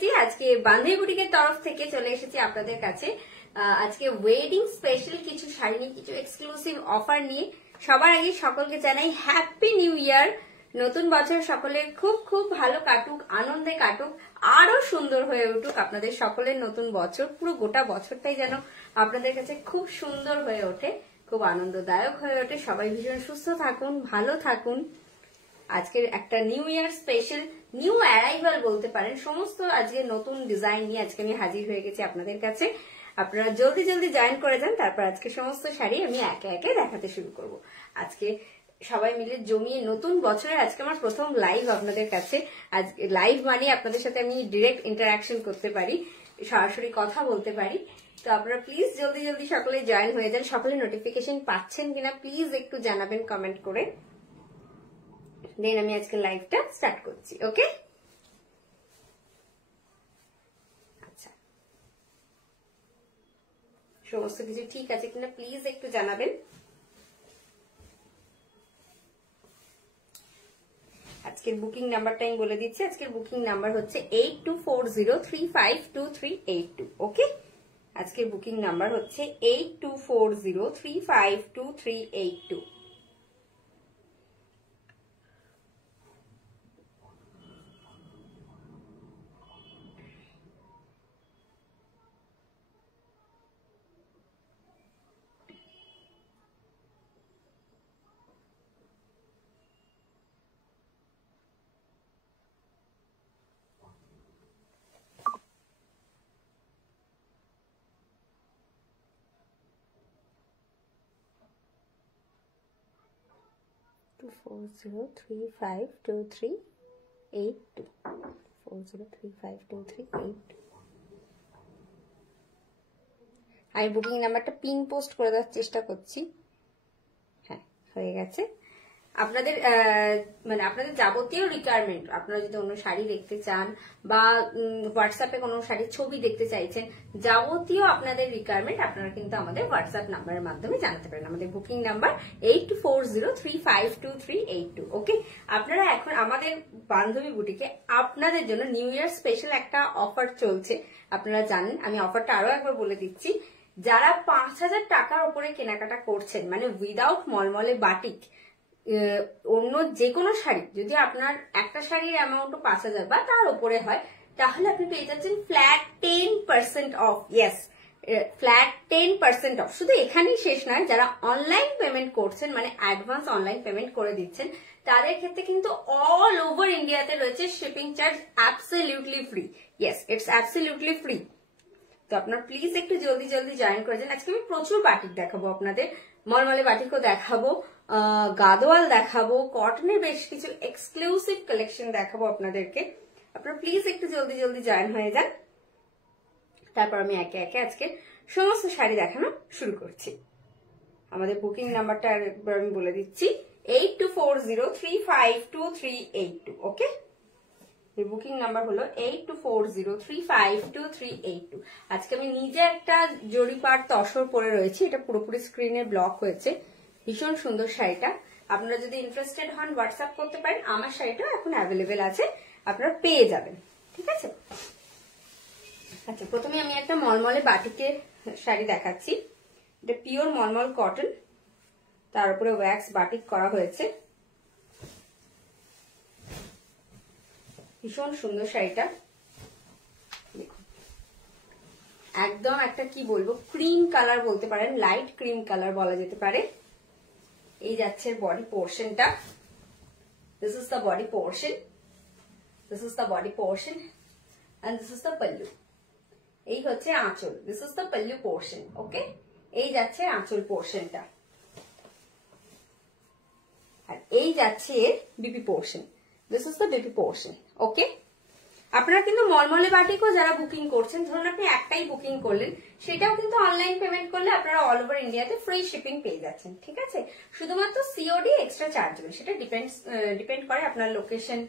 চ্যাটার্জি আজকে বান্ধবী বুটিকের তরফ থেকে চলে এসেছি আপনাদের কাছে আজকে ওয়েডিং স্পেশাল কিছু শাড়ি নিয়ে কিছু এক্সক্লুসিভ অফার নিয়ে। সবার আগে সকলকে জানাই হ্যাপি নিউ ইয়ার। নতুন বছর সকলের খুব খুব ভালো কাটুক, আনন্দে কাটুক, আরো সুন্দর হয়ে উঠুক আপনাদের সকলের নতুন বছর। পুরো গোটা বছরটাই যেন আপনাদের কাছে খুব সুন্দর হয়ে ওঠে, খুব আনন্দদায়ক হয়ে ওঠে। সবাই ভীষণ সুস্থ থাকুন, ভালো থাকুন। আজকের একটা new year special new arrival বলতে পারেন, সমস্ত আজকে নতুন ডিজাইন নিয়ে আজকে আমি হাজির হয়ে গেছি আপনাদের কাছে। আপনারা জলদি জলদি জয়েন করে যান, তারপর আজকে সমস্ত শাড়ি আমি একে একে দেখাতে শুরু করব। আজকে সবাই মিলে জমিয়ে নতুন বছরে আজকে আমার প্রথম লাইভ আপনাদের কাছে। আজকে লাইভ মানে আপনাদের সাথে আমি ডিরেক্ট ইন্টারাকশন করতে পারি, সরাসরি কথা বলতে পারি। তো আপনারা প্লিজ জলদি জলদি সকলে জয়েন হয়ে যান। সকলে নোটিফিকেশন পাচ্ছেন কিনা প্লিজ একটু জানাবেন কমেন্ট করে। দেন আমি আজকে লাইভটা স্টার্ট করছি। ওকে, আচ্ছা, সমস্ত কিছু ঠিক আছে কিনা প্লিজ একটু জানাবেন। আজকের বুকিং নাম্বারটা আমি বলে দিচ্ছি। আজকের বুকিং নাম্বার হচ্ছে 8240352382। ওকে, আজকের বুকিং নাম্বার হচ্ছে 8240352382। 40352382 40352382। আমি বুকিং নাম্বারটা পিন পোস্ট করে দেওয়ার চেষ্টা করছি। হ্যাঁ, হয়ে গেছে। আপনাদের মানে আপনাদের যাবতীয় রিকোয়ারমেন্ট, আপনারা যদি অন্য শাড়ি দেখতে চান বা হোয়াটসঅ্যাপে কোনো শাড়ির ছবি দেখতে চাইছেন, যাবতীয় আপনাদের রিকোয়ারমেন্ট আপনারা কিন্তু আমাদের হোয়াটসঅ্যাপ নাম্বারের মাধ্যমে জানাতে পারেন। আমাদের বুকিং নাম্বার 8240352382। ওকে, আপনারা এখন আমাদের বান্ধবী বুটিকে আপনাদের জন্য নিউ ইয়ার স্পেশাল একটা অফার চলছে। আপনারা জানেন, আমি অফারটা আরো একবার বলে দিচ্ছি। যারা 5000 টাকার উপরে কেনাকাটা করছেন, মানে উইদাউট মলমলে বাটিক, অন্য যে কোনো শাড়ি, যদি আপনার একটা শাড়ির অ্যামাউন্ট 5000 বা তার উপরে হয়, তাহলে আপনি পেয়ে যাচ্ছেন flat 10% of. Yes, flat 10% of. শুধু এখানেই শেষ নয়, যারা অনলাইন পেমেন্ট করছেন, মানে অ্যাডভান্স অনলাইন পেমেন্ট করে দিচ্ছেন, তাদের ক্ষেত্রে কিন্তু অল ওভার ইন্ডিয়াতে রয়েছে shipping charge absolutely free. Yes, it's absolutely free. তো আপনার প্লিজ একটু জলদি জলদি জয়েন করে যান। আজকে আমি প্রচুর বাটিক দেখাবো আপনাদের, মলমলে বাটিকও দেখাবো, গাদোয়াল দেখাবো, কটনের বেশ কিছু এক্সক্লুসিভ কালেকশন দেখাবো আপনাদেরকে। আপনারা প্লিজ একটু জলদি জলদি জয়েন হয়ে যান, তারপর আমি একে একে আজকে সমস্ত শাড়ি দেখানো শুরু করছি। আমাদের বুকিং নাম্বারটা একবার আমি বলে দিচ্ছি, 8240352382। ওকে, বুকিং নাম্বার হলো 8240352382। আজকে আমি নিজে একটা জরিপার তসর পরে রয়েছি, এটা পুরোপুরি স্ক্রিনে ব্লক হয়েছে। ভীষণ সুন্দর শাড়িটা। আপনারা যদি ইন্টারেস্টেড হন হোয়াটসঅ্যাপ করতে পারেন। আমার শাড়িটা এখন অ্যাভেলেবেল আছে, আপনারা পেয়ে যাবেন। ঠিক আছে, আচ্ছা, প্রথমে আমি একটা মলমলে বাটিকের শাড়ি দেখাচ্ছি। এটা পিওর মলমল কটন, তার উপরে ওয়্যাক্স বাটিক করা হয়েছে। ভীষণ সুন্দর শাড়িটা, দেখুন, একদম একটা কি বলবো, ক্রিম কালার বলতে পারেন, লাইট ক্রিম কালার বলা যেতে পারে। এই যাচ্ছে বডি পোর্শনটা। This is the body portion, this is the body portion and this is the pallu. এই হচ্ছে আঁচল, this is the pallu portion. Okay, এই যাচ্ছে আঁচল পোর্শনটা, আর এই যাচ্ছে BP portion. This is the BP portion. Okay, আপনারা কিন্তু মলমলে বাটিকও যারা বুকিং করছেন, ধরুন আপনি একটাই বুকিং করলেন, সেটাও কিন্তু অনলাইন পেমেন্ট করলে আপনারা অল ওভার ইন্ডিয়াতে ফ্রি শিপিং পেয়ে যাচ্ছেন। ঠিক আছে, শুধুমাত্র সিওডি এক্সট্রা চার্জ হবে, সেটা ডিপেন্ড করে আপনার লোকেশন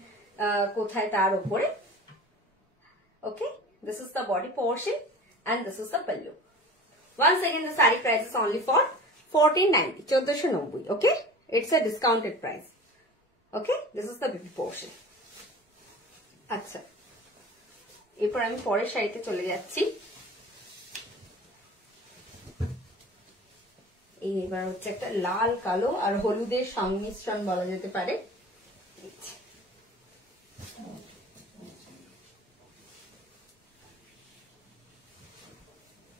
কোথায় তার উপরে। Okay, this is the body portion and this is the pallu. Once again, the saree price is only for 1490, 1490. Okay, it's a discounted price. Okay, this is the baby portion. আচ্ছা, এরপর আমি পরের শাড়িতে চলে যাচ্ছি। এবার হচ্ছে একটা লাল কালো আর হলুদের সংমিশ্রণ বলা যেতে পারে।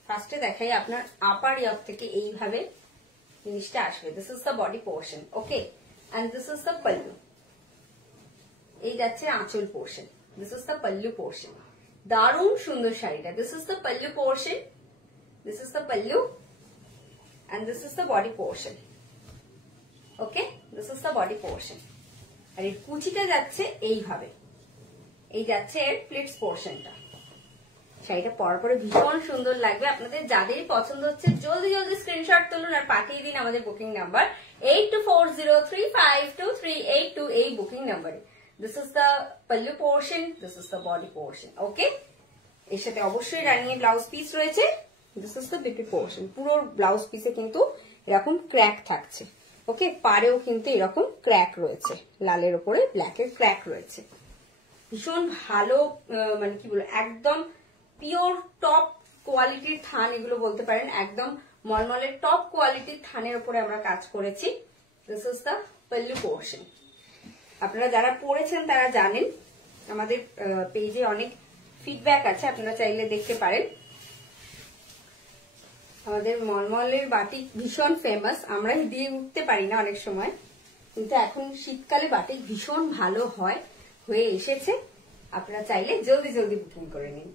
ফার্স্টে দেখাই আপনার আপার ইয়ক থেকে এইভাবে জিনিসটা আসবে। This is the body portion, okay, and this is the pallu. এই যাচ্ছে আঁচল portion, this is the pallu portion. দারুণ সুন্দর শাড়িটা। This is the pallu portion, this is the pallu, and this is the body portion, okay, this is the body portion। আর এর কুচিতে যাচ্ছে এইভাবে, এই যাচ্ছে এর প্লিটস পোর্শনটা। শাড়িটা পরার পরে ভীষণ সুন্দর লাগবে। আপনাদের যাদেরই পছন্দ হচ্ছে জলদি জলদি স্ক্রিনশট তুলুন আর পাঠিয়ে দিন আমাদের বুকিং নাম্বার 8240352382 এই বুকিং নাম্বারে। This is the pallu portion, this is the body portion, okay. এর সাথে অবশ্যই রানিয়ে ব্লাউজ পিস রয়েছে। This is the BP portion. পুরো ব্লাউজ পিসে কিন্তু এরকম ক্র্যাক থাকছে, ওকে, পাড়েও কিন্তু এরকম ক্র্যাক রয়েছে, লালের উপরে ব্ল্যাকের ক্র্যাক রয়েছে। ভীষণ ভালো, মানে কি বলবো, একদম পিওর টপ কোয়ালিটির থান এগুলো বলতে পারেন। একদম মলমলের টপ কোয়ালিটির থানের উপরে আমরা কাজ করেছি। This is the pallu portion. আপনারা যারা পড়েছেন তারা জানেন, আমাদের পেজে অনেক ফিডব্যাক আছে, আপনারা চাইলে দেখতে পারেন। আমাদের মলমলের বাটিক ভীষণ ফেমাস, আমরা দিয়ে উঠতে পারি না অনেক সময়, কিন্তু এখন শীতকালে বাটিক ভীষণ ভালো হয়, হয়ে এসেছে। আপনারা চাইলে জলদি জলদি বুকিং করে নিন।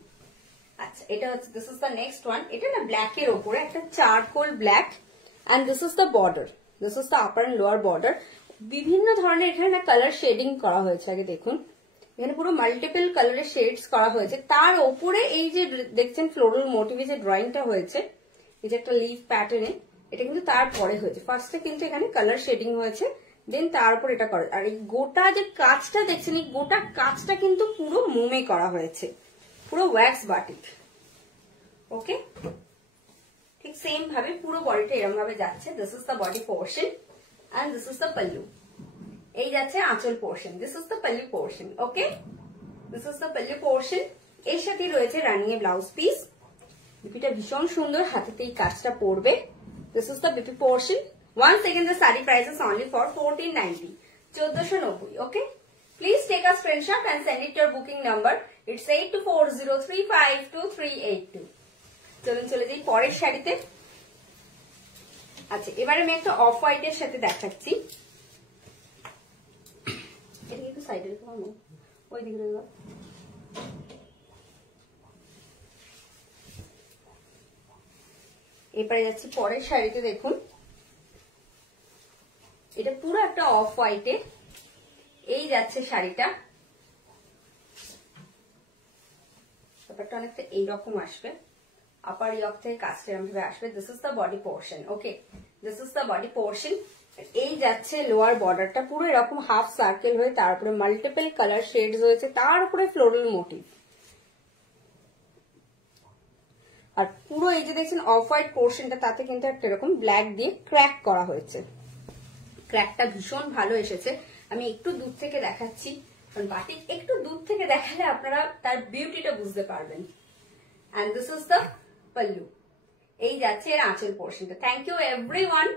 আচ্ছা, এটা হচ্ছে this is the next one. এটা না ব্ল্যাকের ওপরে একটা charcoal black, and this is the border, this is the upper and lower border. বিভিন্ন ধরনের এখানে না কালার শেডিং করা হয়েছে। আগে দেখুন, এখানে পুরো মাল্টিপল কালারের শেডস করা হয়েছে। তার ওপরে এই যে দেখছেন ফ্লোরাল মোটিভে যে ড্রয়িংটা হয়েছে, এই যে একটা লিফ প্যাটার্নে, এটা কিন্তু তারপরে হয়েছে। ফার্স্টে কিন্তু এখানে কালার শেডিং হয়েছে, দেন তার উপর এটা করে। আর এই গোটা যে কাজটা দেখছেন, এই গোটা কাজটা কিন্তু পুরো মোমে করা হয়েছে, পুরো ওয়্যাক্স বাটিক, ওকে। ঠিক সেম ভাবে পুরো বডিটা এরকম ভাবে যাচ্ছে। This is the body portion and this is the pallu. এই যাচ্ছে আঁচল portion, this is the pallu portion, okay, this is the pallu portion. এর সাথে রয়েছে রানিয়ে ব্লাউজ পিস। বিপিটা ভীষণ সুন্দর, হাতেতে এই কাজটা পড়বে। This is the BP portion. One second, the sari prices only for 1490, 1490, okay. Please take a screenshot and send it your booking number. It's 8240352382। চলুন চলে যাই পরের শাড়িতে। আচ্ছা, এবারে আমি একটা অফ হোয়াইটের সাথে দেখাচ্ছি। এটা কিন্তু সাইডের ওই দিকে। এবারে যাচ্ছি পরের শাড়িতে। দেখুন, এটা পুরো একটা অফ হোয়াইটে। এই যাচ্ছে শাড়িটা, ব্যাপারটা অনেকটা এইরকম আসবে। আপার ইয়ক থেকে কাজটা এরকম ভাবে আসবে। This is the body portion, okay, this is the body portion. এই যাচ্ছে লোয়ার বর্ডারটা, পুরো এরকম হাফ সার্কেল হয়ে তার উপরে মাল্টিপল কালার শেডস হয়েছে, তার উপরে ফ্লোরাল মোটিভ। আর পুরো এই যে দেখছেন অফ হোয়াইট পোর্শনটা, তাতে কিন্তু একটা এরকম ব্ল্যাক দিয়ে ক্র্যাক করা হয়েছে। ক্র্যাকটা ভীষণ ভালো এসেছে। আমি একটু দূর থেকে দেখাচ্ছি, কারণ বাটিক একটু দূর থেকে দেখালে আপনারা তার বিউটিটা বুঝতে পারবেন। And this is the pallu. এই যাচ্ছে এর আঁচল পোর্শনটা। থ্যাংক ইউ এভরিওয়ান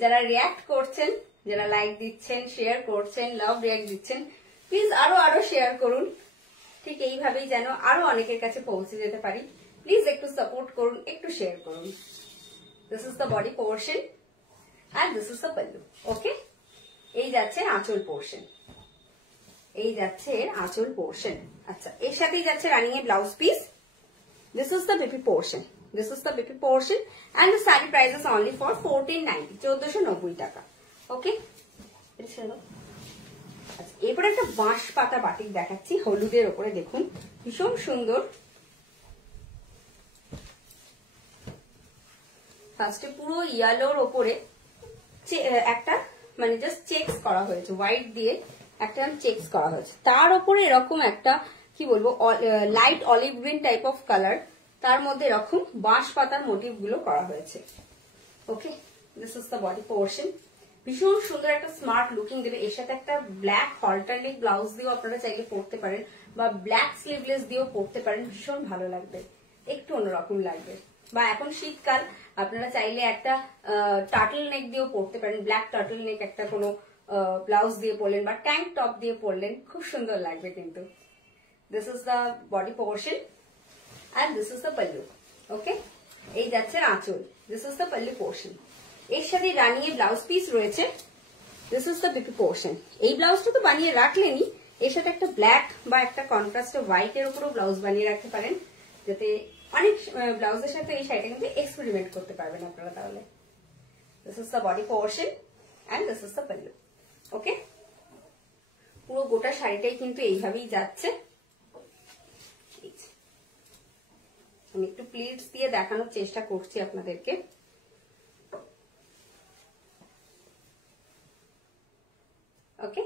যারা রিয়াক্ট করছেন, যারা লাইক দিচ্ছেন, শেয়ার করছেন, লাভ রিয়াক্ট দিচ্ছেন। প্লিজ আরো আরো শেয়ার করুন, ঠিক এইভাবেই যেন আরো অনেকের কাছে পৌঁছে যেতে পারি। প্লিজ একটু সাপোর্ট করুন, একটু শেয়ার করুন। This is the body portion and this is the pallu, okay. এই যাচ্ছে আঁচল পোর্শন, এই যাচ্ছে আঁচল পোর্শন। আচ্ছা, এর সাথেই যাচ্ছে running a blouse piece. This is the BP portion, this is the BP portion and the sari prices only for 1490, 1490 টাকা, ওকে। আচ্ছা, এরপরে একটা বাঁশ পাতা বাটিক দেখাচ্ছি হলুদের ওপরে। দেখুন, ভীষণ সুন্দর। ফার্স্টে পুরো ইয়েলোর ওপরে একটা মানে জাস্ট চেকস করা হয়েছে, হোয়াইট দিয়ে একটা চেকস করা হয়েছে। তার উপরে এরকম একটা কি বলবো light olive green type of colour, তার মধ্যে এরকম বাঁশ পাতার মোটিভ গুলো করা হয়েছে, okay. This is the body portion, ভীষণ সুন্দর একটা স্মার্ট লুকিং দেবে। এর সাথে একটা ব্ল্যাক অল্টারনেট ব্লাউজ দিয়েও আপনারা চাইলে পরতে পারেন, বা ব্ল্যাক স্লিভলেস দিয়েও পরতে পারেন, ভীষণ ভালো লাগবে, একটু অন্যরকম লাগবে। বা এখন শীতকাল, আপনারা চাইলে একটা টার্টল নেক দিয়েও পরতে পারেন, ব্ল্যাক টার্টল নেক একটা কোনো ব্লাউজ দিয়ে পরলেন বা ট্যাঙ্ক টপ দিয়ে পরলেন, খুব সুন্দর লাগবে কিন্তু। This is the body portion and this is the pallu. Okay, এই যাচ্ছে আঁচল, this is the pallu portion। এর সাথে রানিয়ে ব্লাউজ পিস রয়েছে, this is the BP portion। এই ব্লাউজটা তো বানিয়ে রাখলেনই, এর সাথে একটা ব্ল্যাক বা একটা কন্ট্রাস্ট হোয়াইট এর উপরও ব্লাউজ বানিয়ে রাখতে পারেন, যাতে অনেক ব্লাউজের সাথে এই শাড়িটা কিন্তু এক্সপেরিমেন্ট করতে পারবেন আপনারা। তাহলে this is the body portion and this is the pallu। ওকে, পুরো গোটা শাড়িটাই কিন্তু এইভাবেই যাচ্ছে। আমি একটু প্লিটস দিয়ে দেখানোর চেষ্টা করছি আপনাদেরকে। Okay,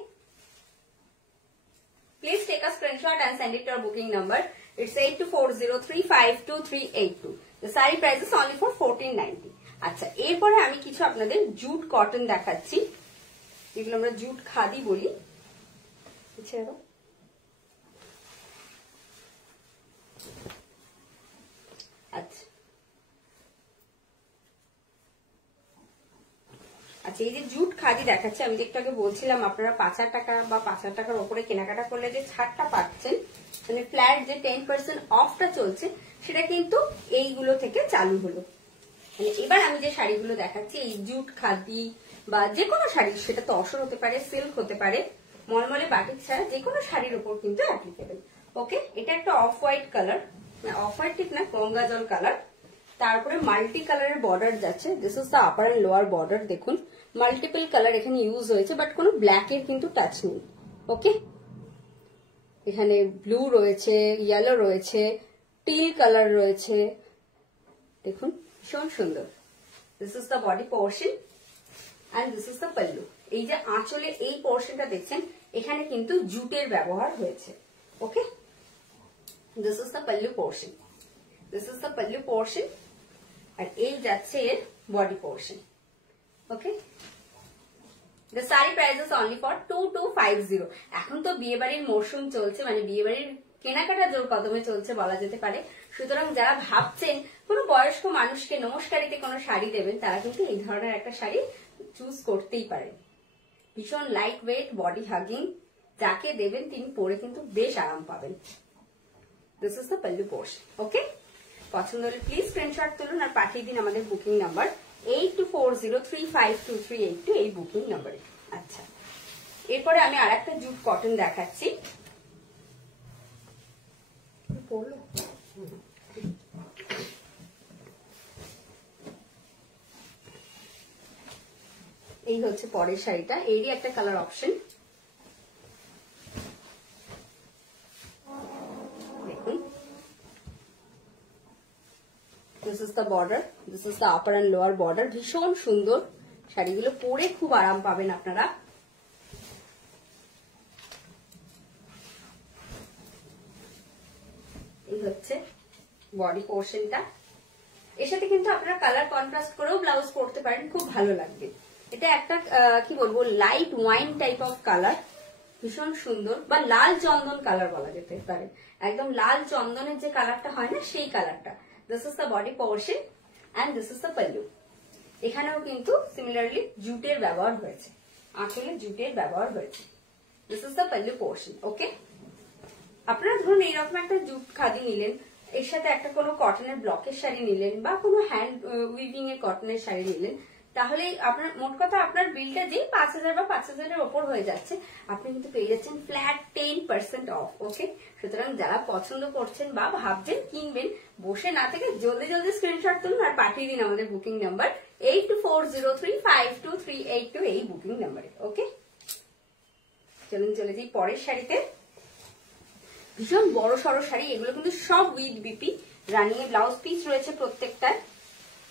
please take a screenshot and send it to our booking number. It's 8240352382. The saree price is only for 1490. আচ্ছা, এরপরে আমি কিছু আপনাদের জুট কটন দেখাচ্ছি, যেগুলো আমরা জুট খাদি বলি। আচ্ছা আচ্ছা, এই যে জুট খাদি দেখাচ্ছে, আমি একটু আগে বলছিলাম আপনারা 5,000 টাকা বা 5,000 টাকার উপরে কেনাকাটা করলে যে ছাড়টা পাচ্ছেন, মানে ফ্ল্যাট যে 10% অফটা চলছে, সেটা কিন্তু এইগুলো থেকে চালু হলো। মানে এবার আমি যে শাড়িগুলো দেখাচ্ছি, এই জুট খাদি বা যে কোনো শাড়ি, সেটা তো অসর হতে পারে, সিল্ক হতে পারে, মলমলে বাটিক ছাড়া যে কোনো শাড়ির উপর কিন্তু অ্যাপ্লিকেবল। ওকে, এটা একটা off white colour, off white ঠিক না, গঙ্গা জল কালার, তারপরে মাল্টি কালারের বর্ডার যাচ্ছে। This is the upper and lower border. দেখুন মাল্টিপল কালার এখানে ইউজ হয়েছে, বাট কোনো ব্ল্যাক এর কিন্তু টাচ নেই। ওকে, এখানে ব্লু রয়েছে, ইয়েলো রয়েছে, টিল কালার রয়েছে, দেখুন ভীষণ সুন্দর। This is the body portion and this is the pallu. এই যে আঁচলে এই পোর্শনটা দেখছেন, এখানে কিন্তু জুটের ব্যবহার হয়েছে। Okay, this is the pallu portion, this is the pallu portion, আর এই যাচ্ছে এর body portion. Okay, the saree price is only for 2250। এখন তো বিয়ে বাড়ির মরশুম চলছে, মানে বিয়ে বাড়ির কেনাকাটা জোর কদমে চলছে বলা যেতে পারে। সুতরাং যারা ভাবছেন কোনো বয়স্ক মানুষকে নমস্কারিতে কোনো শাড়ি দেবেন, তারা কিন্তু এই ধরনের একটা শাড়ি চুজ করতেই পারেন। ভীষণ লাইট ওয়েট, বডি হাগিং, যাকে দেবেন তিনি পরে কিন্তু বেশ আরাম পাবেন। This is the pallu portion. Okay, পছন্দ হলে প্লিজ স্ক্রিনশট তুলুন আর পাঠিয়ে দিন আমাদের বুকিং নাম্বার 8240352382 এই বুকিং নাম্বারে। আচ্ছা, এরপরে আমি আর একটা জুট কটন দেখাচ্ছি। এই হচ্ছে পরের শাড়িটা, এরই একটা কালার অপশন। দেখুন, this is the border, this is the upper and lower border. ভীষণ সুন্দর শাড়িগুলো, পরে খুব আরাম পাবেন আপনারা। এই হচ্ছে বডি পোর্শনটা। এর সাথে কিন্তু আপনারা কালার কন্ট্রাস্ট করেও ব্লাউজ পরতে পারেন, খুব ভালো লাগবে। এটা একটা কি বলবো, light wine type of colour, ভীষণ সুন্দর, বা লাল চন্দন কালার বলা যেতে পারে। একদম লাল চন্দনের যে কালারটা হয় না, সেই কালারটা। This is the body portion and this is the pallu. এখানেও কিন্তু সিমিলারলি জুটের ব্যবহার হয়েছে, আঁচলে জুটের ব্যবহার হয়েছে। This is the pallu portion. Okay, আপনারা ধরুন এইরকম একটা জুট খাদি নিলেন, এর সাথে একটা কোনো কটনের ব্লকের শাড়ি নিলেন, বা কোনো হ্যান্ড উইভিং এর কটনের শাড়ি নিলেন, তাহলে আপনার মোট কথা আপনার বিলটা যে 5,000 বা 5,000-এর ওপর হয়ে যাচ্ছে, আপনি কিন্তু পেয়ে যাচ্ছেন ফ্ল্যাট 10% অফ। ওকে, সুতরাং যারা পছন্দ করছেন বা ভাবছেন কিনবেন, বসে না থেকে জলদি জলদি স্ক্রিনশট তুলুন আর পাঠিয়ে দিন আমাদের বুকিং নাম্বার 8240352382 এই বুকিং নাম্বারে। ওকে, চলুন চলে যাই পরের শাড়িতে। ভীষণ বড় সড়ো শাড়ি, এগুলো কিন্তু সব উইথ বিপি, রানিয়ে ব্লাউজ পিস রয়েছে প্রত্যেকটা।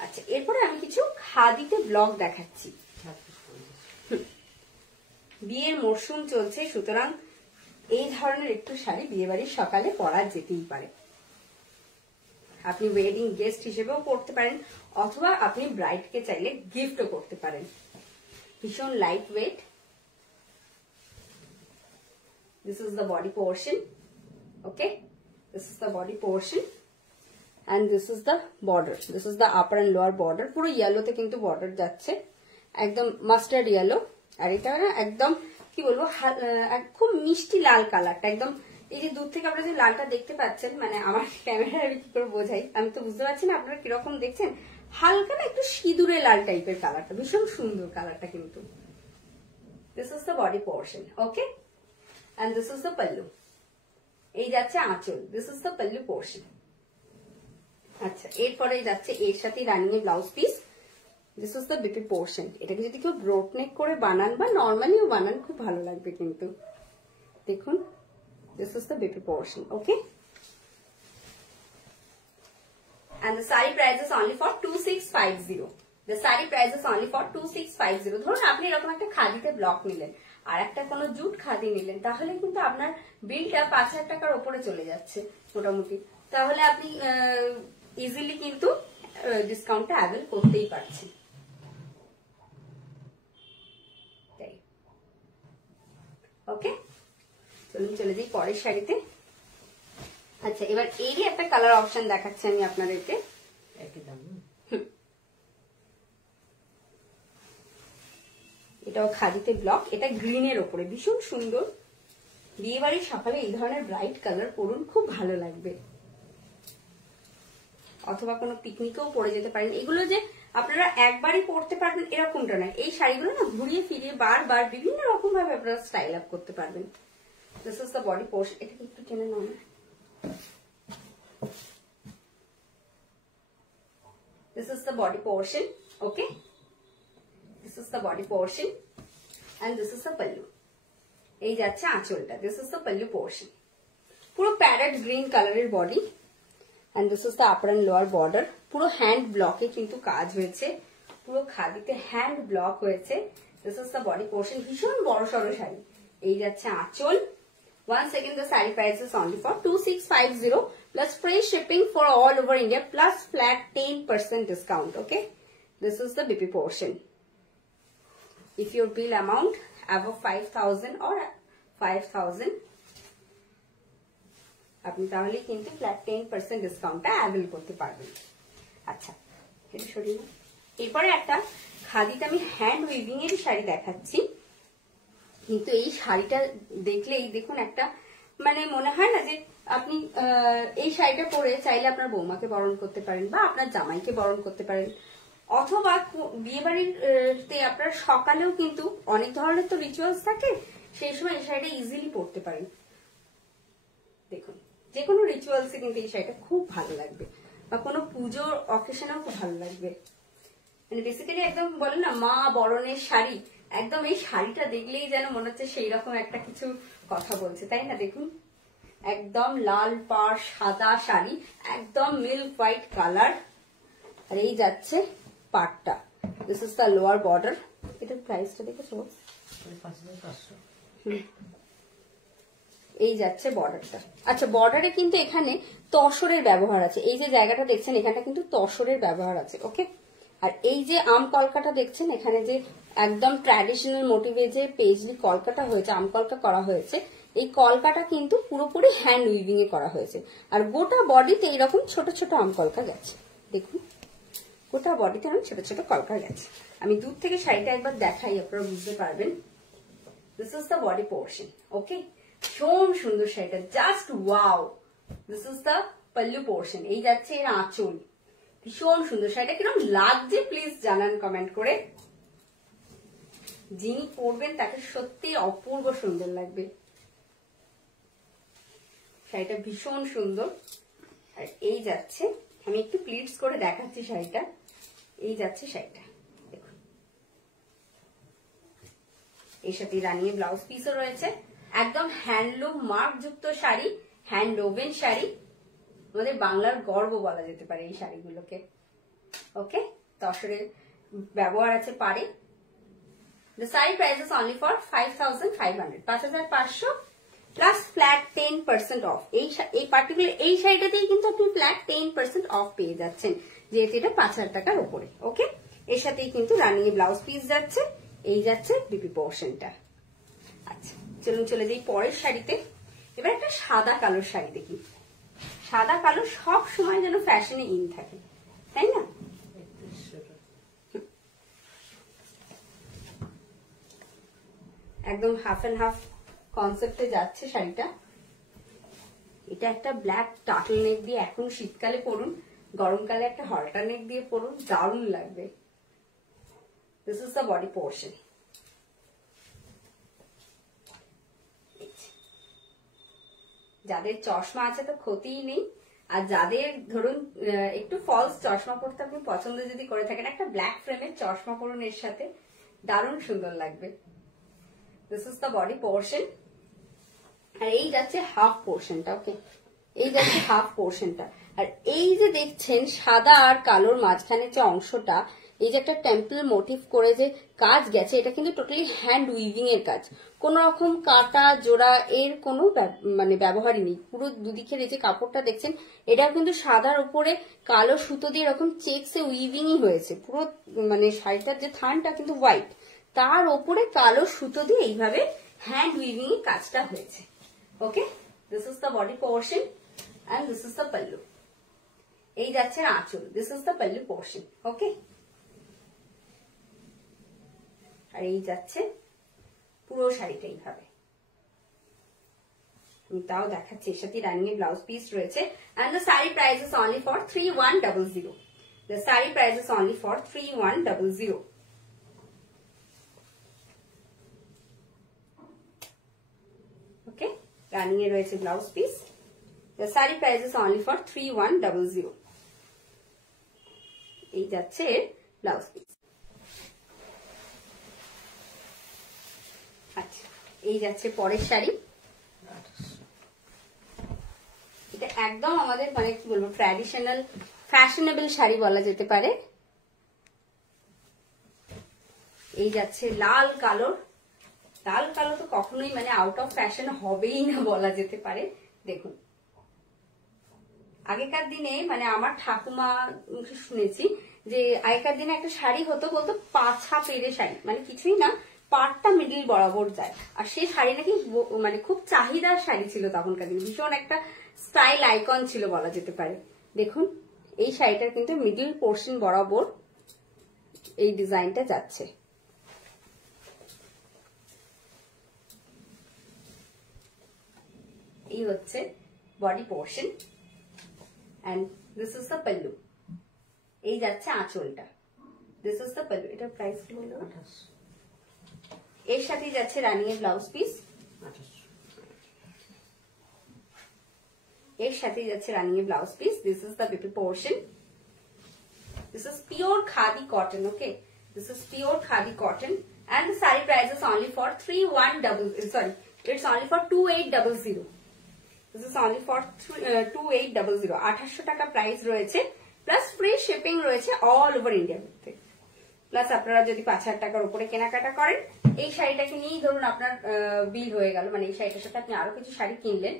আচ্ছা, এরপরে আমি কিছু খাদিতে ব্লক দেখাচ্ছি। বিয়ের মরশুম চলছে, সুতরাং এই ধরনের একটু শাড়ি বিয়ে বাড়ির সকালে পরা যেতেই পারে। আপনি ওয়েডিং গেস্ট হিসেবেও পরতে পারেন, অথবা আপনি ব্রাইডকে চাইলে গিফটও করতে পারেন। ভীষণ light weight. This is the body portion. Okay, this is the body portion and this is the border. This is the upper and lower border. পুরো ইয়েলোতে কিন্তু বর্ডার যাচ্ছে, একদম মাস্টার্ড ইয়েলো। আর এটা না একদম কি বলবো, খুব মিষ্টি লাল কালারটা, একদম এই যে দূর থেকে আপনারা যে লালটা দেখতে পাচ্ছেন, মানে আমার ক্যামেরা আমি কি করে বোঝাই, আমি তো বুঝতে পারছি না আপনারা কিরকম দেখছেন, হালকা না একটু সিঁদুরে লাল টাইপের কালারটা, ভীষণ সুন্দর কালারটা কিন্তু। This is the body portion. Okay, and this is the pallu. এই যাচ্ছে আঁচল, this is the pallu portion. আচ্ছা, এরপরে যাচ্ছে এর সাথে রানিং এর blouse piece. This is the BP portion. এটাকে যদি কেউ ব্রোড নেক করে বানান বা নর্মালিও বানান খুব ভালো লাগবে কিন্তু। দেখুন, this is the BP portion. Okay, and the saree price is only for 2650. The saree price is only for 2650. ধরুন আপনি এরকম একটা খাদিতে ব্লক নিলেন আর একটা কোনো জুট খাদি নিলেন, তাহলে কিন্তু আপনার বিলটা 5000 টাকার উপরে চলে যাচ্ছে মোটামুটি। তাহলে আপনি ইজিলি কিন্তু ডিসকাউন্টটা অ্যাভেল করতেই পারছেন। ওকে, চলুন চলে যাই পরের শাড়িতে। আচ্ছা, এবার এরই একটা কালার অপশন দেখাচ্ছি আমি আপনাদেরকে। এটাও খাদিতে ব্লক, এটা গ্রিনের ওপরে, ভীষণ সুন্দর। বিয়ে বাড়ির সকালে এই ধরনের ব্রাইট কালার পরুন, খুব ভালো লাগবে। অথবা কোনো পিকনিকেও পরে যেতে পারেন। এগুলো যে আপনারা একবারই পরতে পারবেন এরকমটা নয়, এই শাড়িগুলো না ঘুরিয়ে ফিরিয়ে বারবার বিভিন্ন রকম ভাবে আপনারা স্টাইল আপ করতে পারবেন। This is the body portion. এটাকে একটু টেনে নাও না। This is the body portion. Okay, this is the body portion and this is the pallu. এই যাচ্ছে আঁচলটা, this is the pallu portion. পুরো প্যারেট গ্রিন কালারের body and this is the upper and lower border. পুরো hand ব্লকে কিন্তু কাজ হয়েছে, পুরো খাদিতে হ্যান্ড ব্লক হয়েছে। This is the body portion. ভীষণ বড় সড়ো শাড়ি। এই যাচ্ছে আঁচল। Once again, the saree price is only for 2650 plus free shipping for all over India plus flat 10% discount. Okay, this is the BP portion. If your bill amount above 5000 or 5000, আপনি তাহলে কিন্তু flat 10% ডিসকাউন্টটা avail করতে পারবেন। আচ্ছা, এটা সরিয়ে নাও। এরপরে একটা খাদিতে আমি হ্যান্ড উইভিং এর শাড়ি দেখাচ্ছি, কিন্তু এই শাড়িটা দেখলেই দেখুন একটা মানে মনে হয় না যে আপনি এই শাড়িটা পরে চাইলে আপনার বৌমাকে বরণ করতে পারেন বা আপনার জামাইকে বরণ করতে পারেন, অথবা বিয়ে বাড়িতে আপনার সকালেও কিন্তু অনেক ধরনের তো রিচুয়ালস থাকে, সেই সময় এই শাড়িটা ইজিলি পরতে পারেন। দেখুন, যে কোনো রিচুয়ালসে কিন্তু এই শাড়িটা খুব ভালো লাগবে বা কোনো পুজোর অকেশনেও খুব ভালো লাগবে। মানে বেসিক্যালি একদম বলেন না মা বরণের শাড়ি, একদম এই শাড়িটা দেখলেই যেন মনে হচ্ছে সেই রকম একটা কিছু কথা বলছে, তাই না? দেখুন, একদম লাল পাড় সাদা শাড়ি, একদম মিল্ক হোয়াইট কালার, আর এই যাচ্ছে পাটটা। This is the lower border. এটার প্রাইসটা দেখেছো? 5500। এই যাচ্ছে বর্ডারটা। আচ্ছা, বর্ডারে কিন্তু এখানে তসরের ব্যবহার আছে। এই যে জায়গাটা দেখছেন এখানটা কিন্তু তসরের ব্যবহার আছে। ওকে, আর এই যে আম কলকাটা দেখছেন এখানে যে একদম ট্র্যাডিশনাল মোটিভে যে পেজলি কলকাটা হয়েছে, আম কলকা করা হয়েছে, এই কলকাটা কিন্তু পুরোপুরি হ্যান্ড উইভিং এ করা হয়েছে। আর গোটা বডিতে এইরকম ছোট ছোট আম কলকা গেছে। দেখুন, গোটা বডিতে এরকম ছোট ছোট কলকা গেছে। আমি দূর থেকে শাড়িটা একবার দেখাই, আপনারা বুঝতে পারবেন। This is the body portion. Okay, ভীষণ সুন্দর শাড়িটা, just wow. This is the pallu portion. এই যাচ্ছে এর আঁচল। ভীষণ সুন্দর শাড়িটা কিরকম লাগছে প্লিজ জানান কমেন্ট করে। যিনি পরবেন তাকে সত্যি অপূর্ব সুন্দর লাগবে। শাড়িটা ভীষণ সুন্দর। আর এই যাচ্ছে, আমি একটু প্লিটস করে দেখাচ্ছি শাড়িটা। এই যাচ্ছে শাড়িটা, দেখুন। এর সাথে রানিয়ে ব্লাউজ পিসও রয়েছে। একদম হ্যান্ডলুম মার্ক যুক্ত শাড়ি, হ্যান্ড ওভেন শাড়ি, আমাদের বাংলার গর্ব বলা যেতে পারে এই শাড়িগুলোকে। ওকে, তসরের ব্যবহার আছে পারে। The saree price is only for 5500, 5500 plus flat 10% off. এই পার্টিকুলার এই শাড়িটাতেই কিন্তু আপনি ফ্ল্যাট 10% অফ পেয়ে যাচ্ছেন, যেহেতু এটা 5000 টাকার উপরে। ওকে, এর সাথেই কিন্তু রানিয়ে ব্লাউজ পিস যাচ্ছে। এই যাচ্ছে বিপি পোর্শনটা। আচ্ছা চলুন চলে যাই পরের শাড়িতে। এবার একটা সাদা কালোর শাড়ি দেখি। সাদা কালো সব সময় যেন ফ্যাশনে ইন থাকে, তাই না? একদম হাফ এন্ড হাফ কনসেপ্টে যাচ্ছে শাড়িটা। এটা একটা ব্ল্যাক টার্টল নেক দিয়ে এখন শীতকালে পরুন, গরমকালে একটা হল্টার নেক দিয়ে পরুন, দারুণ লাগবে। This is the body portion. যাদের চশমা আছে তো ক্ষতিই নেই, আর যাদের ধরুন একটু ফলস চশমা পড়তে আপনি পছন্দ যদি করে থাকেন, একটা ব্ল্যাক ফ্রেমের চশমা পরুন এর সাথে, দারুণ সুন্দর লাগবে। This is the body portion. আর এই যাচ্ছে হাফ পোর্শনটা। ওকে, এই যাচ্ছে হাফ পোর্শনটা। আর এই যে দেখছেন সাদা আর কালোর মাঝখানে যে অংশটা, এই যে একটা টেম্পল মোটিভ করে যে কাজ গেছে, এটা কিন্তু টোটালি হ্যান্ড উইভিং এর কাজ। কোন রকম কাটা জোড়া এর কোনো মানে ব্যবহারই নেই। পুরো দুদিকের এই যে কাপড়টা দেখছেন, এটা কিন্তু সাদার উপরে কালো সুতো দিয়ে এরকম চেকসে উইভিংই হয়েছে। পুরো মানে শাড়িটার যে থানটা কিন্তু হোয়াইট, তার ওপরে কালো সুতো দিয়ে এইভাবে হ্যান্ড উইভিং এর কাজটা হয়েছে। Okay, this is the body portion and this is the pallu. এই যাচ্ছে আঁচল, this is the pallu portion. Okay, আর এই যাচ্ছে পুরো শাড়িটা এইভাবে। তাও দেখাচ্ছি, এর সাথে রানিং এর ব্লাউজ পিস রয়েছে। And the sari price is only for 3100। The sari price is only for 3100। Okay, running এ রয়েছে blouse piece. The sari price is only for 3100। এই যাচ্ছে ব্লাউজ পিস। আচ্ছা, এই যাচ্ছে পরের শাড়ি। এটা একদম আমাদের মানে কি বলবো, ট্র্যাডিশনাল ফ্যাশনেবল শাড়ি বলা যেতে পারে। এই যাচ্ছে লাল কালোর। লাল কালো তো কখনোই মানে আউট অফ ফ্যাশন হবেই না বলা যেতে পারে। দেখুন, আগেকার দিনে মানে আমার ঠাকুমা শুনেছি যে আগেকার দিনে একটা শাড়ি হতো, বলতো পাছা পেরে শাড়ি, মানে কিছুই না, পাটটা মিডিল বরাবর যায়। আর সেই শাড়ি নাকি মানে খুব চাহিদার শাড়ি ছিল তখনকার দিনে, ভীষণ একটা স্টাইল আইকন ছিল বলা যেতে পারে। দেখুন, এই শাড়িটার কিন্তু মিডিল পোর্শন বরাবর এই ডিজাইনটা যাচ্ছে। এই হচ্ছে body portion and this is the pallu. এই যাচ্ছে আঁচলটা, দিস ইজ দ্য পাল্লু। এটার প্রাইস কি বললো? 28। এর সাথে যাচ্ছে রানিং এর ব্লাউজ পিস। এর সাথে যাচ্ছে রানিং এর blouse piece. This is the BP portion. This is pure khadi cotton. Okay, this is pure khadi cotton and the sari price is only for 3100। It's only for 2800. This is only for 2800. 2800 টাকা price রয়েছে, plus free shipping রয়েছে all over India মধ্যে। Plus আপনারা যদি 5000 টাকার উপরে কেনাকাটা করেন, এই শাড়িটাকে নিয়েই ধরুন আপনার বিল হয়ে গেল, মানে এই শাড়িটার সাথে আপনি আরো কিছু শাড়ি কিনলেন,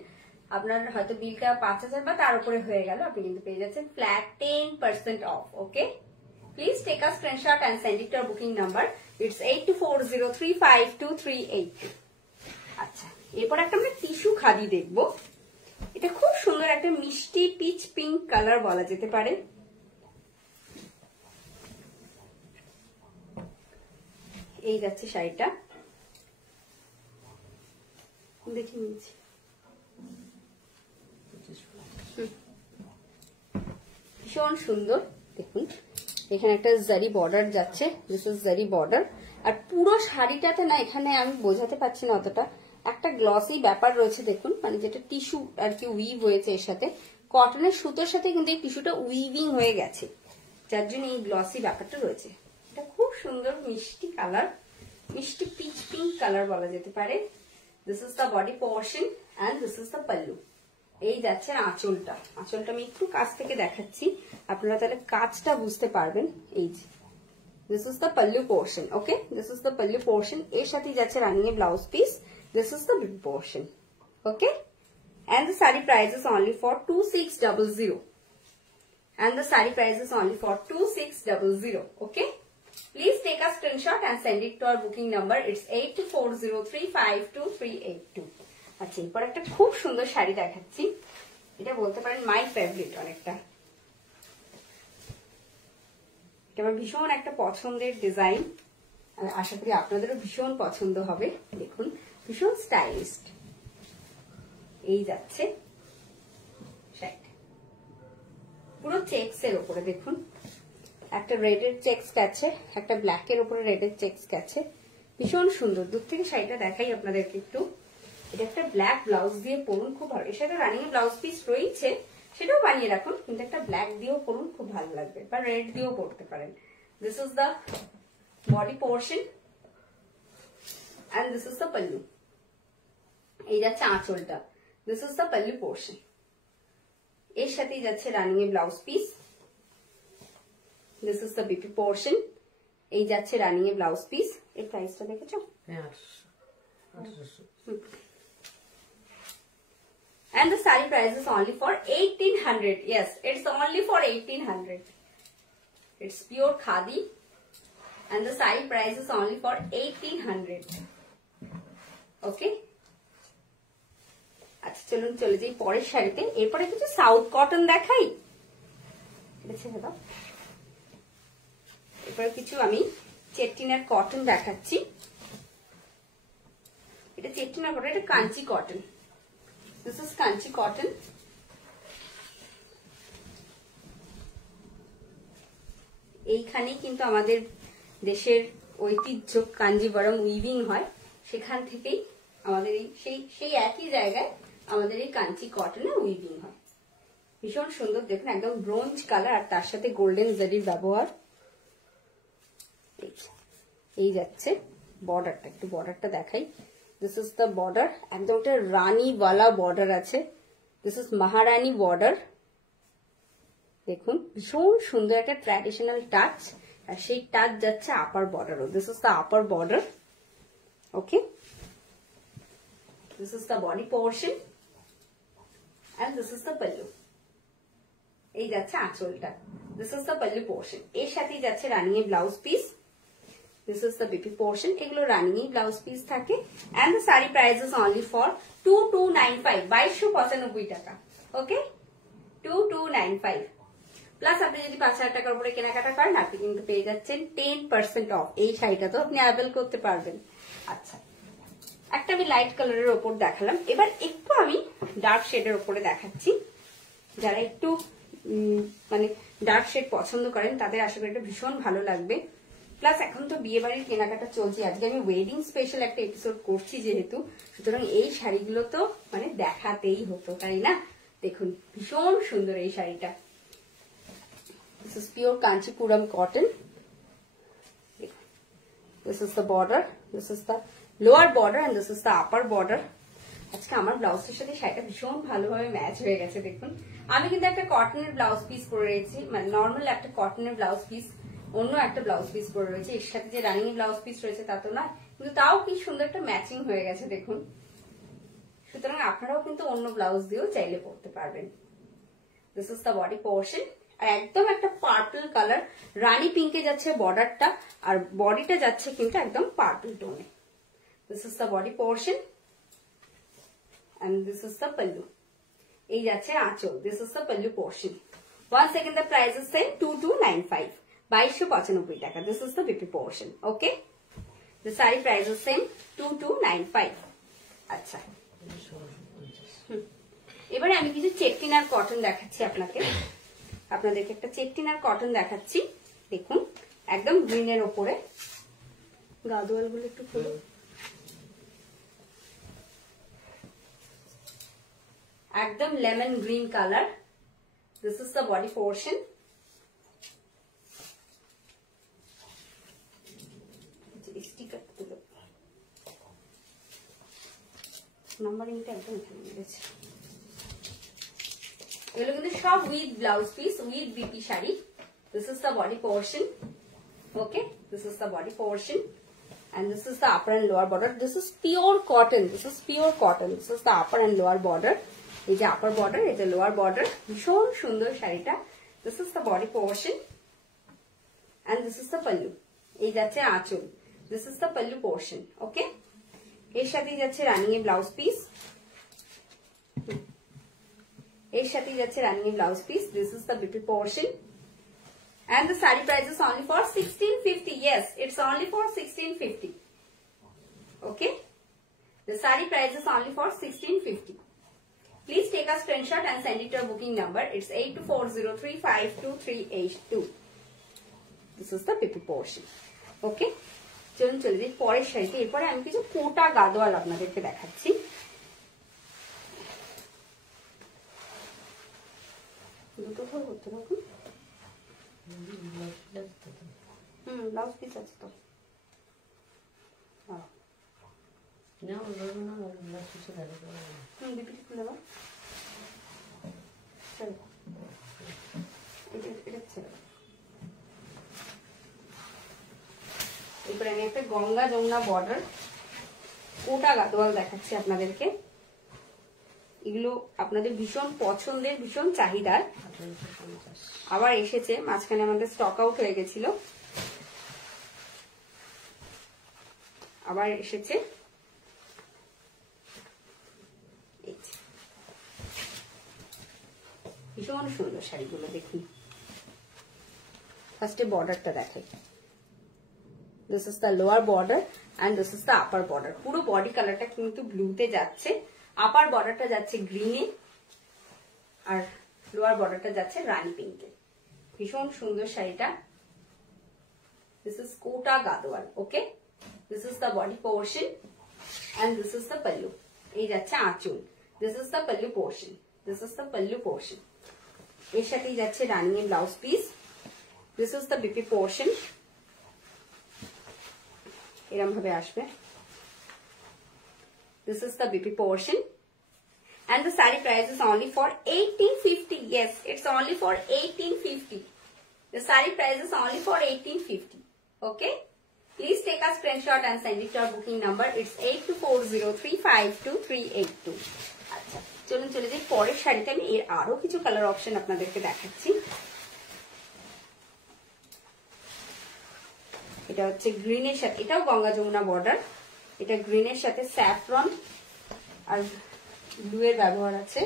আপনার হয়তো বিলটা 5000 বা তার উপরে হয়ে গেল, আপনি কিন্তু পেয়ে যাচ্ছেন flat 10% off. Okay, please take a screenshot and send it to our booking number. It's 8240352238। আচ্ছা, এরপর একটা আমরা টিস্যু খাদি দেখবো। এটা খুব সুন্দর একটা মিষ্টি পিচ পিঙ্ক কালার বলা যেতে পারে। এই যাচ্ছে শাড়িটা, দেখে নিয়েছি, ভীষণ সুন্দর। দেখুন, এখানে একটা জারি বর্ডার যাচ্ছে, দিস ইজ জারি বর্ডার। আর পুরো শাড়িটাতে না, এখানে আমি বোঝাতে পারছি না অতটা, একটা গ্লসি ব্যাপার রয়েছে। দেখুন, মানে যেটা টিস্যু আর কি উইভ হয়েছে, এর সাথে কটনের সুতোর সাথে কিন্তু এই টিস্যুটা উইভিং হয়ে গেছে, যার জন্য এই গ্লসি ব্যাপারটা রয়েছে। এটা খুব সুন্দর মিষ্টি কালার, মিষ্টি পিচ পিঙ্ক কালার বলা যেতে পারে। This is the body portion and this is the pallu. এই যাচ্ছে আঁচলটা। আঁচলটা আমি একটু কাছ থেকে দেখাচ্ছি, আপনারা তাহলে কাজটা বুঝতে পারবেন। এই যে this is the pallu portion. Okay, this is the pallu portion. এর সাথে যাচ্ছে running a blouse piece. This is the big portion. Okay, and the saree price is only for 2600. And the saree price is only for 2600. Okay, Please take a screenshot and send it to our booking number. It's 8240352382. আচ্ছা, এরপর একটা খুব সুন্দর শাড়ি দেখাচ্ছি। এটা বলতে পারেন my favourite অনেকটা। এটা আমার ভীষণ একটা পছন্দের ডিজাইন, আশা করি আপনাদেরও ভীষণ পছন্দ হবে। দেখুন ভীষণ স্টাইলিস্ট। এই যাচ্ছে শাড়িটা পুরো চেক্স এর উপরে, দেখুন একটা রেডের চেক্স গেছে, একটা ব্ল্যাক এর উপরে রেডের চেক্স গেছে, ভীষণ সুন্দর। দূর থেকে শাড়িটা দেখাই আপনাদেরকে একটু। এটা একটা ব্ল্যাক ব্লাউজ দিয়ে পরুন, খুব ভালো। এর সাথে রানিং এর ব্লাউজ পিস রয়েছে, সেটাও বানিয়ে রাখুন, কিন্তু একটা ব্ল্যাক দিয়েও পরুন, খুব ভালো লাগবে, বা রেড দিয়েও পরতে পারেন। This is the body portion and this is the pallu. এই যাচ্ছে আঁচলটা, this is the pallu portion. এর সাথেই যাচ্ছে রানিং এর blouse piece, this is the BP portion. এই যাচ্ছে রানিং এর ব্লাউজ পিস। এর প্রাইসটা দেখেছো? And the saree price is only for 1800. Yes, it's only for 1800. It's pure khadi, and the saree price is only for 1800. Okay. আচ্ছা চলুন চলে যাই পরের শাড়িতে। এরপরে কিছু সাউথ কটন দেখাই। এরপরে কিছু আমি চেট্টিনার কটন দেখাচ্ছি। এটা চেট্টিনার কটন, এটা Kanchi cotton. This is Kanchi cotton. এইখানেই কিন্তু আমাদের দেশের ঐতিহ্য কাঞ্জিবরম উইভিং হয়, সেখান থেকেই আমাদের সেই একই জায়গায় আমাদের এই কাঞ্চি কটনে উইভিং হয়। ভীষণ সুন্দর, দেখুন একদম ব্রোঞ্জ কালার, আর তার সাথে গোল্ডেন জারির ব্যবহার। এই যাচ্ছে বর্ডারটা, একটু বর্ডারটা দেখাই। দিস ইজ দ্য বর্ডার, একদম একটা রানী ওয়ালা বর্ডার আছে। This is Maharani border. দেখুন ভীষণ সুন্দর একটা ট্র্যাডিশনাল টাচ, আর সেই টাচ যাচ্ছে আপার বর্ডারও। This is the upper border. Okay, this is the body portion and this is the pallu. এই যাচ্ছে আঁচলটা, this is the pallu portion. এর সাথেই যাচ্ছে রানিং এর blouse piece, this is the BP portion. এগুলো রানিং ব্লাউজ পিস থাকে, and the saree price is only for 2295, 2295 টাকা। ওকে, 2295 প্লাস আপনি যদি 5000 টাকার উপরে কেনাকাটা করেন, আপনি কিন্তু পেয়ে যাচ্ছেন 10% অফ। এই শাড়িটা তো আপনি অ্যাভেল করতে পারবেন। আচ্ছা, একটা আমি লাইট কালারের ওপর দেখালাম, এবার একটু আমি ডার্ক শেডের ওপরে দেখাচ্ছি। যারা একটু মানে ডার্ক শেড পছন্দ করেন তাদের আশা করি এটা ভীষণ ভালো লাগবে। প্লাস এখন তো বিয়ে বাড়ির কেনাকাটা চলছে, আজকে আমি ওয়েডিং স্পেশাল একটা এপিসোড করছি যেহেতু, সুতরাং এই শাড়িগুলো তো মানে দেখাতেই হতো, তাই না? দেখুন ভীষণ সুন্দর এই শাড়িটা। This is pure Kanchipuram cotton. This is the border, this is the lower border and this is the upper border. আজকে আমার ব্লাউজের সাথে শাড়িটা ভীষণ ভালোভাবে ম্যাচ হয়ে গেছে। দেখুন আমি কিন্তু একটা কটনের ব্লাউজ পিস পরে রয়েছি, মানে নর্মাল একটা কটনের ব্লাউজ পিস, অন্য একটা ব্লাউজ পিস পরে রয়েছে। এর সাথে যে রানিং ব্লাউজ পিস রয়েছে তা তো নয়, কিন্তু তাও কি সুন্দর একটা ম্যাচিং হয়ে গেছে দেখুন। সুতরাং আপনারাও কিন্তু অন্য ব্লাউজ দিয়েও চাইলে পরতে পারবেন। This is the body portion, আর একদম একটা পার্পল কালার, রানী পিঙ্কে যাচ্ছে বর্ডারটা, আর বডিটা যাচ্ছে কিন্তু একদম পার্পল টোনে। This is the body portion and this is the pallu. এই যাচ্ছে আঁচল, this is the pallu portion. One second, the price is same 2295, 2295 টাকা। This is the BP portion. Okay, the sari price is same 2295। আচ্ছা, এবারে আমি কিছু চেট্টিনার কটন দেখাচ্ছি আপনাদেরকে একটা চেট্টিনার কটন দেখাচ্ছি। দেখুন একদম গ্রিনের ওপরে, গাদোয়াল গুলো একটু খুলো, একদম lemon green colour. This is the body portion. নাম্বারিংটা একদম এখানে মিলেছে। এগুলো কিন্তু সব with blouse piece, with BP sari. This is the body portion. Okay, this is the body portion and this is the upper and lower border. This is pure cotton, this is pure cotton. This is the upper and lower border. এই যে upper border, এই যে lower border, ভীষণ সুন্দর শাড়িটা। This is the body portion and this is the pallu. এই যাচ্ছে আঁচল, this is the pallu portion. Okay, এর সাথেই যাচ্ছে রানিং এ ব্লাউজ পিস, এর সাথেই যাচ্ছে running a blouse piece, this is the BP portion. And the saree price is only for 1650. Yes, it's only for 1650. Okay, the saree price is only for 1650. Please take a screenshot and send it to our booking number. It's 8240352382. This is the pipi portion. Okay, চলুন চলে যাই পরের শাড়িতে। এরপরে আমি কিছু কোটা গাদোয়াল আপনাদেরকে দেখাচ্ছি। দুটো করতে হবে, ব্লাউজ পিস আছে তো, বিপি খুলে দাও, এরপরে আমি একটা গঙ্গা যমুনা বর্ডার কোটা গাদোয়াল দেখাচ্ছি আপনাদেরকে। এগুলো আপনাদের ভীষণ পছন্দের, ভীষণ চাহিদার, আবার এসেছে, মাঝখানে আমাদের স্টক আউট হয়ে গেছিল, আবার এসেছে। ভীষণ সুন্দর শাড়িগুলো দেখুন। ফার্স্টে বর্ডারটা দেখাই, this is the lower border and this is the upper border. পুরো বডি কালারটা কিন্তু ব্লুতে যাচ্ছে, আপার বর্ডারটা যাচ্ছে গ্রিনে, আর লোয়ার বর্ডারটা যাচ্ছে রানি পিঙ্কে। ভীষণ সুন্দর শাড়িটা। This is Kota Gadwal. Okay, this is the body portion and this is the pallu. এই যাচ্ছে আঁচল, this is the pallu portion, this is the pallu portion. এর সাথেই যাচ্ছে রানিং এর blouse piece, this is the BP portion. এরম ভাবে আসবে, this is the BP portion and the saree price is only for 1850. Yes, it's only for 1850. The saree price is only for 1850. Okay, please take a screenshot and send it to our booking number. It's 8240352382. আচ্ছা, চলুন চলে যাই পরের শাড়িতে। আমি এর আরো কিছু কালার অপশন আপনাদেরকে দেখাচ্ছি। এটা হচ্ছে গ্রিনের সাথে, এটাও গঙ্গা যমুনা বর্ডার, এটা গ্রিনের সাথে স্যাফরন আর ব্লু এর ব্যবহার আছে।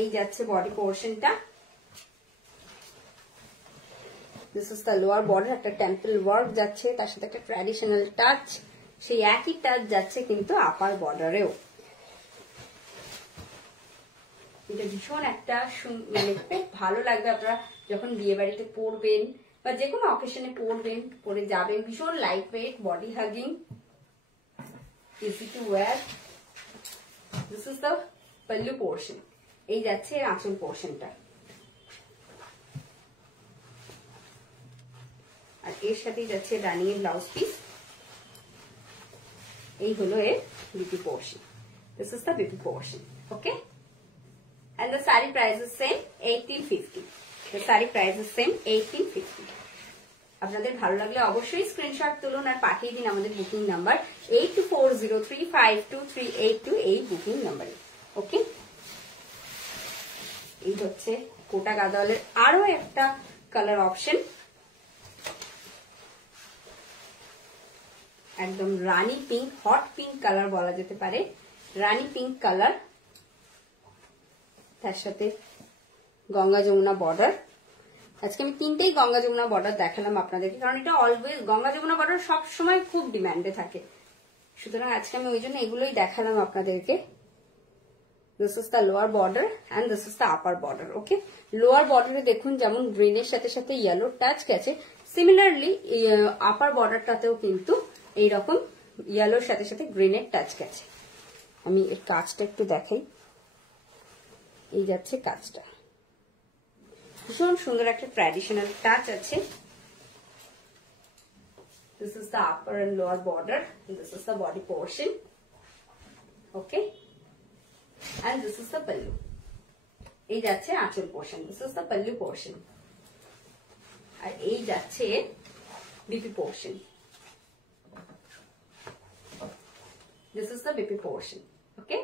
এই যাচ্ছে বডি পোর্শনটা, this is the lower border. একটা টেম্পল ওয়ার্ক যাচ্ছে, তার সাথে একটা ট্র্যাডিশনাল টাচ, সেই একই টাচ যাচ্ছে কিন্তু আপার বর্ডারেও। এটা ভীষণ একটা মানে খুব ভালো লাগবে আপনারা যখন বিয়ে বাড়িতে পরবেন বা যে কোনো অকেশনে পরবেন, পরে যাবেন। ভীষণ light weight, body hugging, easy to wire. This is the pallu portion. এই যাচ্ছে এর আঁচল পোর্শনটা, আর এর সাথেই যাচ্ছে রানিং এর ব্লাউজ পিস। এই হলো এর BP portion, this is the BP portion. Okay, and the saree price is same 1850. The saree price is same 1850. আপনাদের ভালো লাগলে অবশ্যই স্ক্রিনশট তুলুন আর পাঠিয়ে দিন আমাদের বুকিং নাম্বার 8240352382 এই বুকিং নাম্বারে। ওকে, এই হচ্ছে কোটা গাদোয়ালের আরো একটা কালার অপশন, একদম রানী পিঙ্ক, হট পিঙ্ক কালার বলা যেতে পারে, রানী পিঙ্ক কালার, তার সাথে গঙ্গা যমুনা বর্ডার। আজকে আমি তিনটেই গঙ্গা যমুনা বর্ডার দেখালাম আপনাদেরকে, কারণ এটা অলওয়েজ গঙ্গা যমুনা বর্ডার সব সময় খুব ডিমান্ডে থাকে, সুতরাং আজকে আমি ওই জন্য এগুলোই দেখালাম আপনাদেরকে। This is the lower border and this is the upper border. Okay, lower বর্ডারে দেখুন যেমন গ্রিনের সাথে সাথে ইয়েলো টাচ গেছে, সিমিলারলি আপার বর্ডারটাতেও কিন্তু এইরকম ইয়েলোর সাথে সাথে গ্রিনের টাচ গেছে। আমি এর কাজটা একটু দেখাই, এই যাচ্ছে কাজটা, ভীষণ সুন্দর একটা ট্র্যাডিশনাল টাচ আছে। This is the upper and lower border, and this is the body portion. Okay, and this is the pallu. এই যাচ্ছে আঁচল portion, this is the pallu portion, আর এই যাচ্ছে BP portion, this is the BP portion. Okay,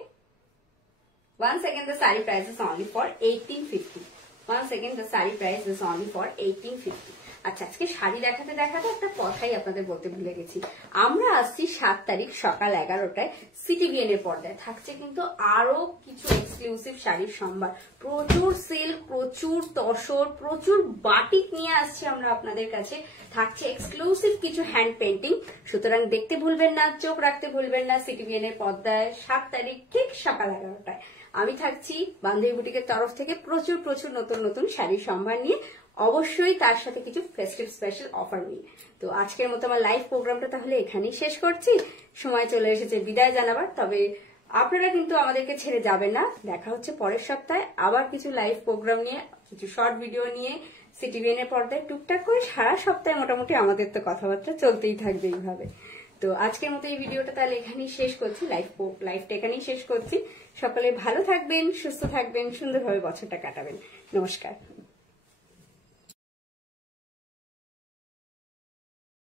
once again the saree price is only for 1850. Once again, the saree price is only for 1850. আচ্ছা, আজকে শাড়ি দেখাতে দেখাতে একটা কথাই আপনাদের বলতে ভুলে গেছি। আমরা আসছি 7 তারিখ সকাল 11টায় সিটিভিএন এর পর্দায়। থাকছে কিন্তু আরো কিছু এক্সক্লুসিভ শাড়ির সম্ভার, প্রচুর সিল্ক, প্রচুর তসর, প্রচুর বাটিক নিয়ে আসছি আমরা আপনাদের কাছে। থাকছে এক্সক্লুসিভ কিছু হ্যান্ড পেন্টিং। সুতরাং দেখতে ভুলবেন না, চোখ রাখতে ভুলবেন না সিটিভিএন এর পর্দায় 7 তারিখ ঠিক সকাল 11টায়। আমি থাকছি বান্ধবী বুটিকের তরফ থেকে প্রচুর প্রচুর নতুন নতুন শাড়ির সম্ভার নিয়ে, অবশ্যই তার সাথে কিছু ফেস্টিভ স্পেশাল অফার নিয়ে। তো আজকের মতো আমার লাইভ প্রোগ্রামটা তাহলে এখানেই শেষ করছি। সময় চলে এসেছে বিদায় জানাবার, তবে আপনারা কিন্তু আমাদেরকে ছেড়ে যাবেন না। দেখা হচ্ছে পরের সপ্তাহে আবার কিছু লাইভ প্রোগ্রাম নিয়ে, কিছু শর্ট ভিডিও নিয়ে সিটিভিএন এর পর্দায় টুকটাক করে সারা সপ্তাহে মোটামুটি আমাদের তো কথাবার্তা চলতেই থাকবে এইভাবে। তো আজকের মতো এই ভিডিওটা তাহলে এখানেই শেষ করছি, লাইভটা এখানেই শেষ করছি। সকলে ভালো থাকবেন, সুস্থ থাকবেন, সুন্দরভাবে বছরটা কাটাবেন। নমস্কার।